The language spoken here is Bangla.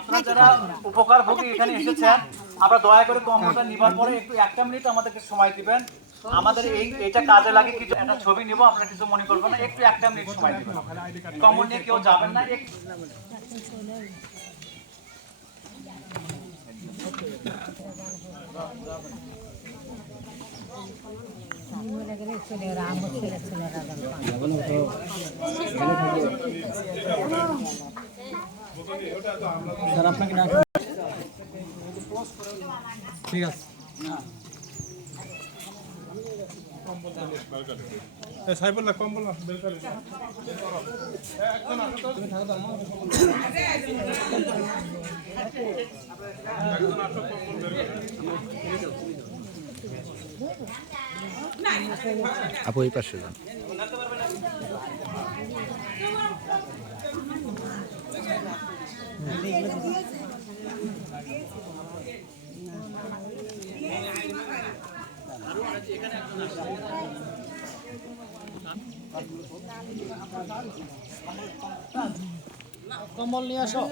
আপনারা যারা উপকার ভোগী এখানে এসেছেন, আপনারা দয়া করে কম্পিউটার নিবার পরে একটু 1টা মিনিট আমাদেরকে সময় দিবেন। আমাদের এটা কাজে লাগে কিছু একটা ছবি নিব, আপনারা কিছু মনে করবেন না, একটু 1টা মিনিট সময় দিবেন। কমন নিয়ে কেউ যাবেন না। স্যার আপনাকে ডাক ঠিক আছে। সাইবুল্লাহ কম্বল না বের করে আপু এই পাশে যান। কম্বল নিয়ে আসো।